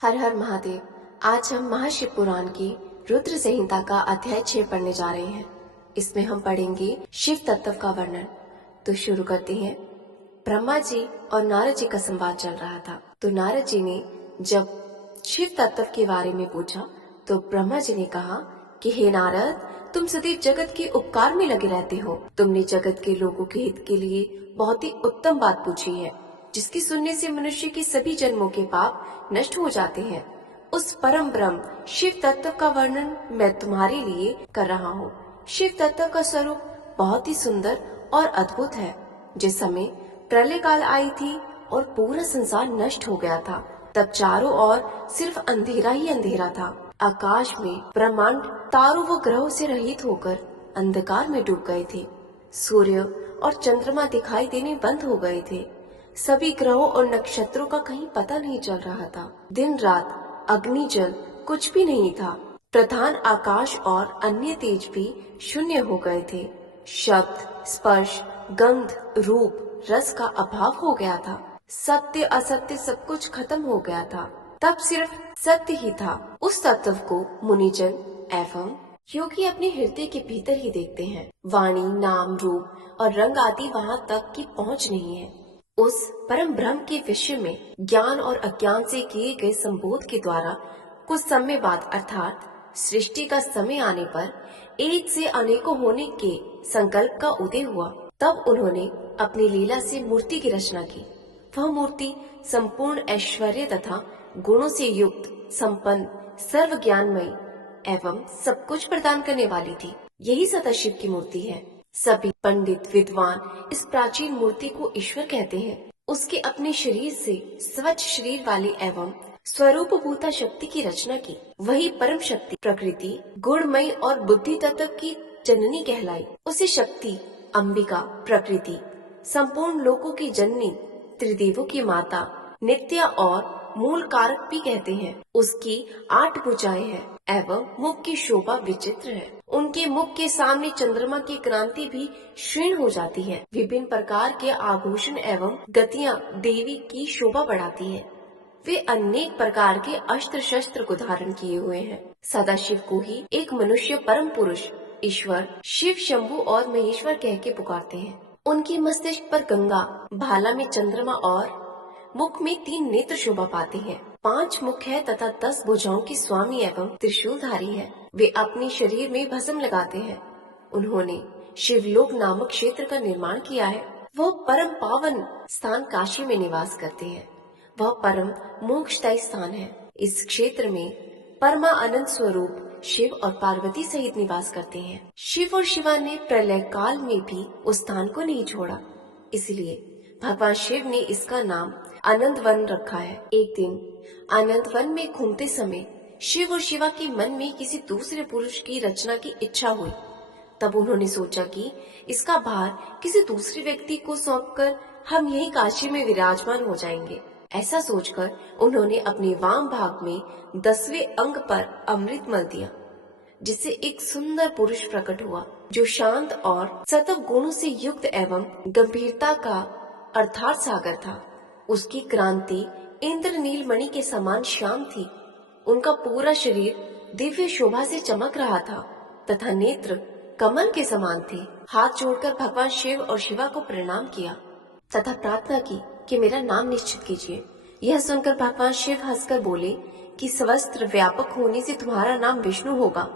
हर हर महादेव। आज हम महाशिव पुराण की रुद्र संहिता का अध्याय 6 पढ़ने जा रहे हैं। इसमें हम पढ़ेंगे शिव तत्व का वर्णन। तो शुरू करते हैं। ब्रह्मा जी और नारद जी का संवाद चल रहा था। तो नारद जी ने जब शिव तत्व के बारे में पूछा तो ब्रह्मा जी ने कहा कि हे नारद, तुम सदैव जगत के उपकार में लगे रहते हो। तुमने जगत के लोगों के हित के लिए बहुत ही उत्तम बात पूछी है, जिसकी सुनने से मनुष्य के सभी जन्मों के पाप नष्ट हो जाते हैं। उस परम ब्रह्म शिव तत्व का वर्णन मैं तुम्हारे लिए कर रहा हूँ। शिव तत्व का स्वरूप बहुत ही सुंदर और अद्भुत है। जिस समय प्रलय काल आई थी और पूरा संसार नष्ट हो गया था, तब चारों ओर सिर्फ अंधेरा ही अंधेरा था। आकाश में ब्रह्मांड तारों व ग्रहों से रहित होकर अंधकार में डूब गए थे। सूर्य और चंद्रमा दिखाई देने बंद हो गए थे। सभी ग्रहों और नक्षत्रों का कहीं पता नहीं चल रहा था। दिन रात अग्नि जल कुछ भी नहीं था। प्रधान आकाश और अन्य तेज भी शून्य हो गए थे। शब्द, स्पर्श, गंध, रूप, रस का अभाव हो गया था। सत्य असत्य सब कुछ खत्म हो गया था। तब सिर्फ सत्य ही था। उस तत्व को मुनिजन एवं योगी अपने हृदय के भीतर ही देखते हैं। वाणी, नाम, रूप और रंग आदि वहाँ तक की पहुँच नहीं है। उस परम ब्रह्म के विषय में ज्ञान और अज्ञान से किए गए संबोध के द्वारा कुछ समय बाद अर्थात सृष्टि का समय आने पर एक से अनेकों होने के संकल्प का उदय हुआ। तब उन्होंने अपनी लीला से मूर्ति की रचना की। वह मूर्ति संपूर्ण ऐश्वर्य तथा गुणों से युक्त, संपन्न, सर्व ज्ञानमयी एवं सब कुछ प्रदान करने वाली थी। यही सदाशिव की मूर्ति है। सभी पंडित विद्वान इस प्राचीन मूर्ति को ईश्वर कहते हैं। उसके अपने शरीर से स्वच्छ शरीर वाली एवं स्वरूप भूता शक्ति की रचना की। वही परम शक्ति प्रकृति, गुणमयी और बुद्धि तत्व की जननी कहलाई। उसे शक्ति, अंबिका, प्रकृति, संपूर्ण लोकों की जननी, त्रिदेवों की माता, नित्या और मूल कारक भी कहते हैं। उसकी 8 भुजाएं हैं एवं मुख की शोभा विचित्र है। उनके मुख के सामने चंद्रमा की क्रांति भी क्षीण हो जाती है। विभिन्न प्रकार के आभूषण एवं गतियां देवी की शोभा बढ़ाती है। वे अनेक प्रकार के अस्त्र शस्त्र को धारण किए हुए हैं। सदाशिव को ही एक मनुष्य परम पुरुष, ईश्वर, शिव, शंभु और महेश्वर कह के पुकारते हैं। उनके मस्तिष्क पर गंगा, भाला में चंद्रमा और मुख में 3 नेत्र शोभा पाते हैं। 5 मुख है तथा 10 भुजाओं की स्वामी एवं त्रिशूलधारी है। वे अपने शरीर में भस्म लगाते हैं। उन्होंने शिवलोक नामक क्षेत्र का निर्माण किया है। वह परम पावन स्थान काशी में निवास करते हैं। वह परम मोक्षदायी स्थान है। इस क्षेत्र में परमा अनंत स्वरूप शिव और पार्वती सहित निवास करते हैं। शिव और शिवा ने प्रलय काल में भी उस स्थान को नहीं छोड़ा, इसलिए भगवान शिव ने इसका नाम अनंत वन रखा है। एक दिन अनंत वन में घूमते समय शिव और शिवा के मन में किसी दूसरे पुरुष की रचना की इच्छा हुई। तब उन्होंने सोचा कि इसका भार किसी दूसरे व्यक्ति को सौंपकर हम यही काशी में विराजमान हो जाएंगे। ऐसा सोचकर उन्होंने अपने वाम भाग में 10वें अंग पर अमृत मल दिया, जिससे एक सुंदर पुरुष प्रकट हुआ, जो शांत और सतव गुणों से युक्त एवं गंभीरता का अर्थात सागर था। उसकी क्रांति इंद्रनील मणि के समान श्याम थी। उनका पूरा शरीर दिव्य शोभा से चमक रहा था तथा नेत्र कमल के समान थे। हाथ जोड़कर भगवान शिव और शिवा को प्रणाम किया तथा प्रार्थना की कि मेरा नाम निश्चित कीजिए। यह सुनकर भगवान शिव हंसकर बोले कि सहस्त्र व्यापक होने से तुम्हारा नाम विष्णु होगा।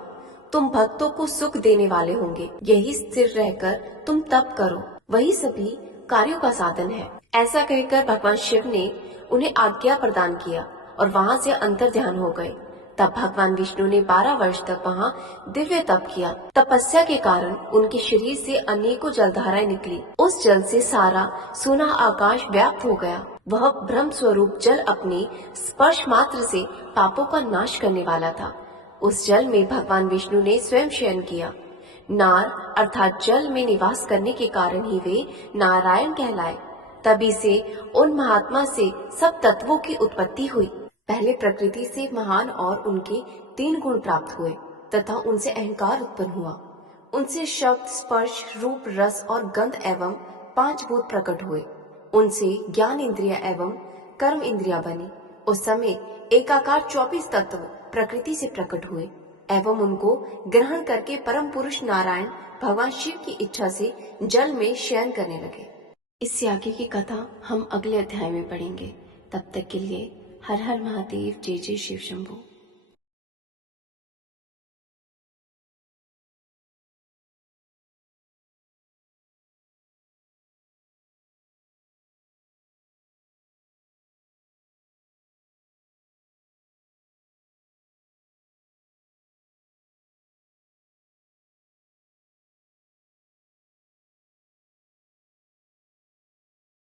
तुम भक्तों को सुख देने वाले होंगे। यही स्थिर रहकर तुम तप करो, वही सभी कार्यों का साधन है। ऐसा कहकर भगवान शिव ने उन्हें आज्ञा प्रदान किया और वहाँ से अंतर ध्यान हो गए। तब भगवान विष्णु ने 12 वर्ष तक वहाँ दिव्य तप किया। तपस्या के कारण उनके शरीर से अनेकों जलधाराएं निकली। उस जल से सारा सोना आकाश व्याप्त हो गया। वह ब्रह्म स्वरूप जल अपने स्पर्श मात्र से पापों का नाश करने वाला था। उस जल में भगवान विष्णु ने स्वयं शयन किया। नार अर्थात जल में निवास करने के कारण ही वे नारायण कहलाए। तभी से उन महात्मा से सब तत्वों की उत्पत्ति हुई। पहले प्रकृति से महान और उनके 3 गुण प्राप्त हुए तथा उनसे अहंकार उत्पन्न हुआ। उनसे शब्द, स्पर्श, रूप, रस और गंध एवं 5 भूत प्रकट हुए। उनसे ज्ञान इंद्रिया एवं कर्म इंद्रिया बनी। उस समय एकाकार 24 तत्व प्रकृति से प्रकट हुए एवं उनको ग्रहण करके परम पुरुष नारायण भगवान शिव की इच्छा से जल में शयन करने लगे। इससे आगे की कथा हम अगले अध्याय में पढ़ेंगे। तब तक के लिए हर हर महादेव, जय जय शिव शंभू।